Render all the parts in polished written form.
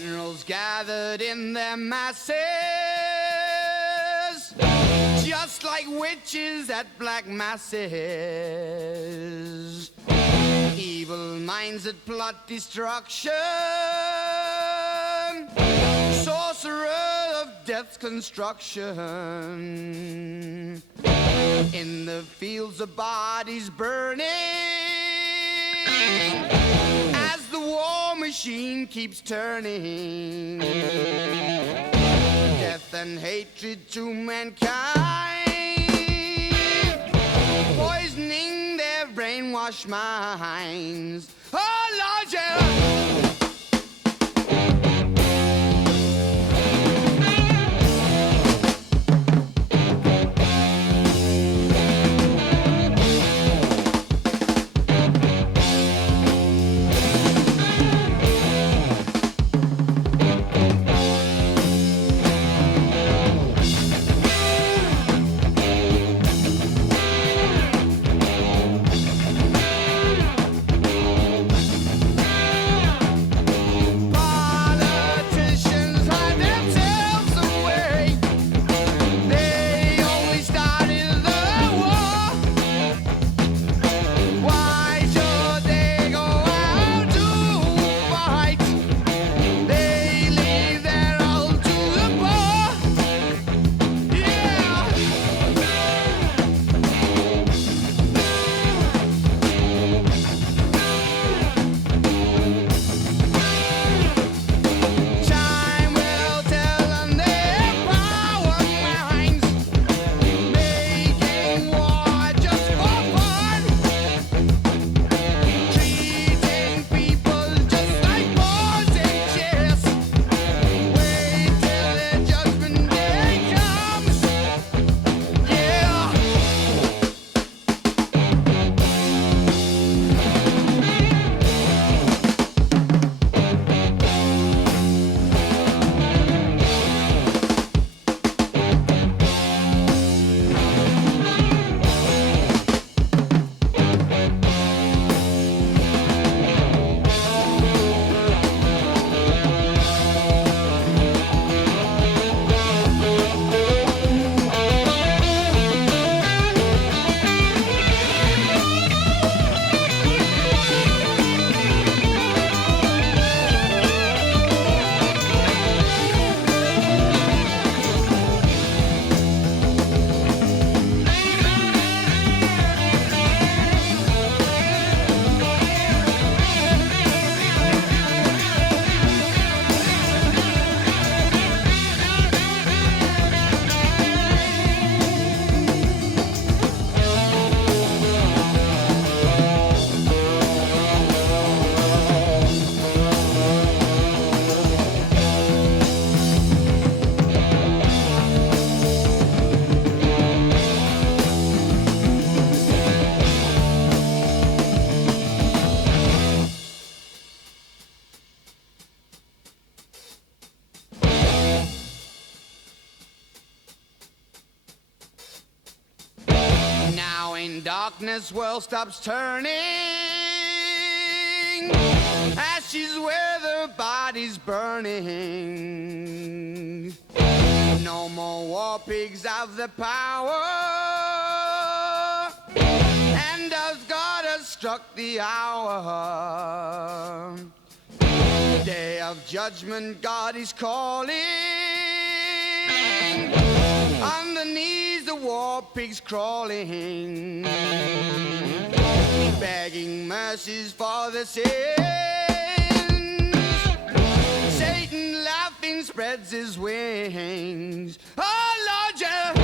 Generals gathered in their masses, just like witches at black masses. Evil minds that plot destruction, sorcerer of death's construction. In the fields of bodies burning, as the war machine keeps turning. Death and hatred to mankind, poisoning their brainwashed minds. Oh Lord, yeah. Darkness world stops turning, ashes where the body's burning. No more war pigs have the power, and as God has struck the hour, day of judgment God is calling. On the knees the war pigs crawling, begging mercies for the sins. Satan laughing spreads his wings. Oh Lord, yeah.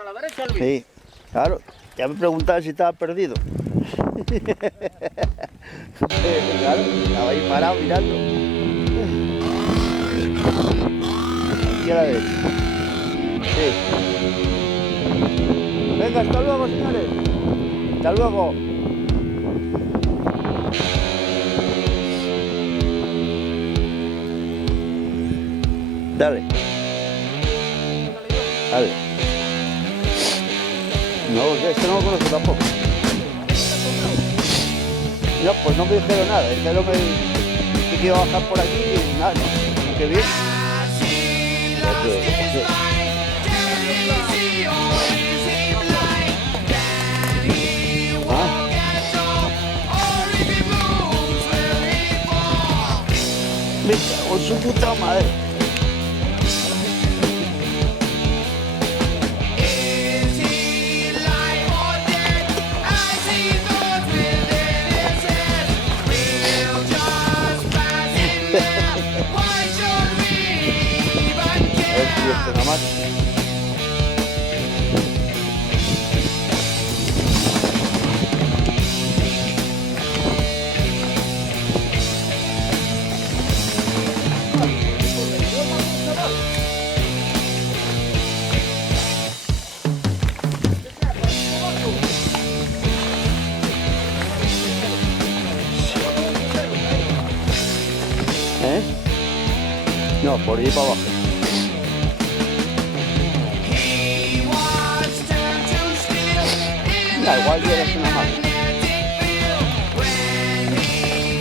A la derecha, Luis. Sí, claro. Ya me preguntaba si estaba perdido. Claro, estaba ahí parado mirando. Aquí a la derecha. Sí. Venga, hasta luego, señores. Hasta luego. Dale. Dale. No, este no lo conozco tampoco. No, pues no me dijeron nada. Es que no me dije que iba a bajar por aquí y nada, no. Qué bien. puta madre. Is he alive or dead? As he thought within his head, we'll just pass him there. Why should we even A ver si care? esto nada más. ¿Eh? No, por ahí para abajo. He was turned to steel in Da the igual, great es una más. magnetic field. When he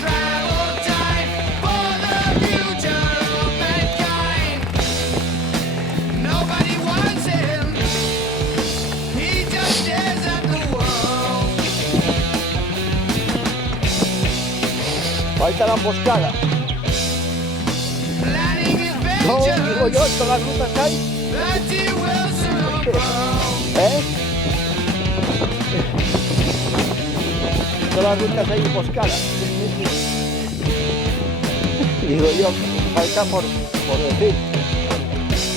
traveled time for the future of mankind, nobody wants him. He just stares at the world. Falta la emboscada. Planning No, digo adventures yo, todas las rutas hay. that he will soon unfurl. ¿Eh? Todas las rutas hay emboscadas. Digo yo, falta por decir.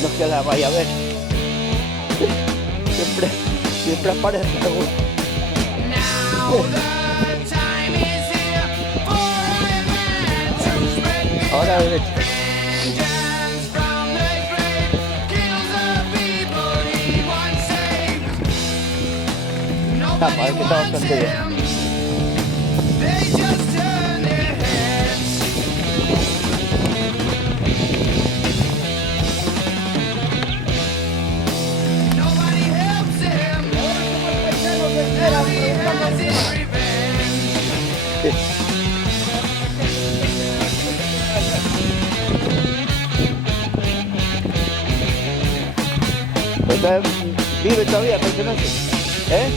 No es que la vaya a ver. Siempre aparece alguna. Now the time is here for a man to spread Ahora fear. derecha. Vengeance from the grave kills the people he once saved. Nobody parece que está wants bastante bien. him. They just turn their heads. Nobody helps him. Now he has his revenge. Entonces, vive todavía, pensionarse. ¿Eh?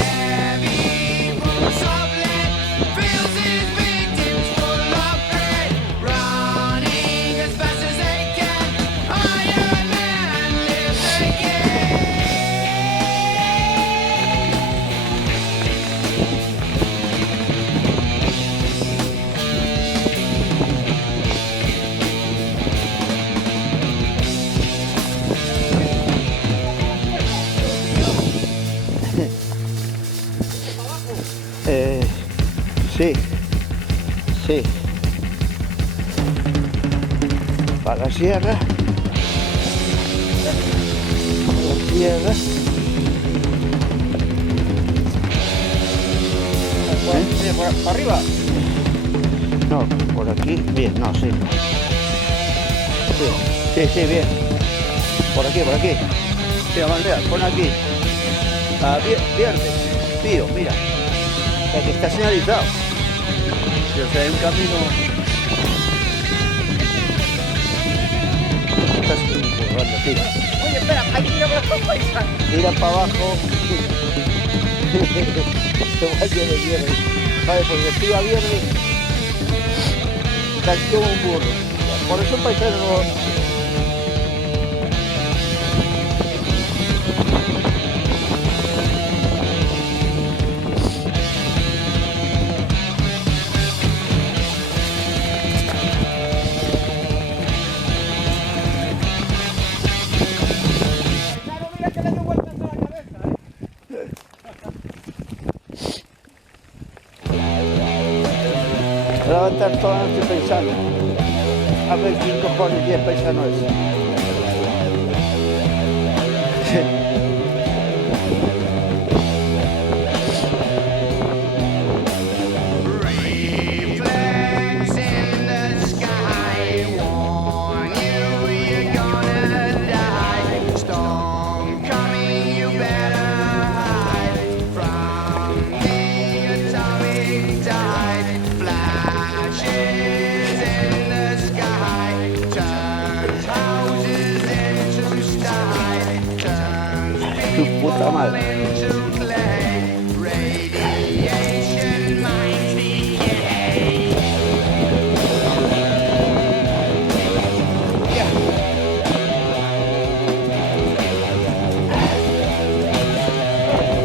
Heavy boots of lead fills his victims full of dread. Running as fast as they can, Iron Man lives again. Sí, sí. Para la sierra. Para la sierra. ¿Para arriba? No, por aquí. Bien, no, sí. Sí, bien. Por aquí, por aquí. Mira, Mandrea, pon aquí. Viernes. Pío, mira. El que está señalizado. O sea, hay un camino. Estás empujando, tira. Oye, espera, hay que ir a ver los paisajes. Tira para abajo. Se va de viernes. ¿Sabes? Porque estoy a viernes. Estás como un burro. Por eso el paisano no. estar toda la noche pensando. A ver quién cojones 10 paisanos es. Reflects in the sky, warn you, you're gonna die. Storm coming, you better hide from the atomic tide. Flashes in the sky, turns houses into sty, turns Tu puta madre. into clay. Radiation minds decay.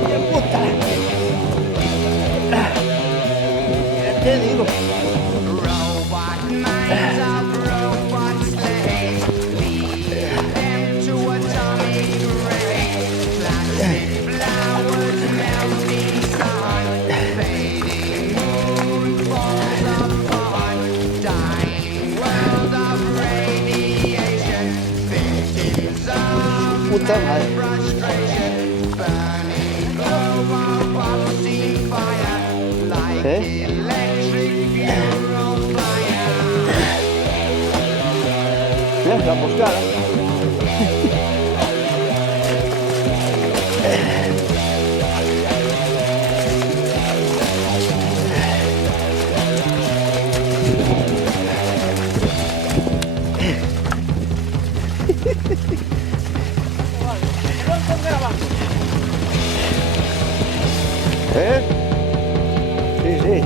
¡Qué puta! Ya te digo. Robot minds of robot slaves, lead them to atomic rays. Plastic flowers melting sun, fading moon falls upon, dying world of radiation, victims of Puta madre. frustration, burning globe of obscene fire, like ¿Eh? electric funeral fire. Mira, la emboscada. ¿Eh? Sí, sí.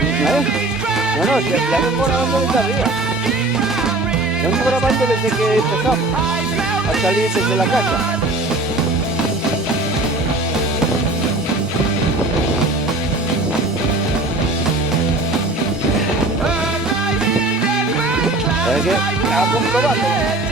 No, no, ya vengo grabando desde arriba. Vengo grabando desde que empezamos a salir desde la casa. ¿Sabes qué? Estaba comprobando.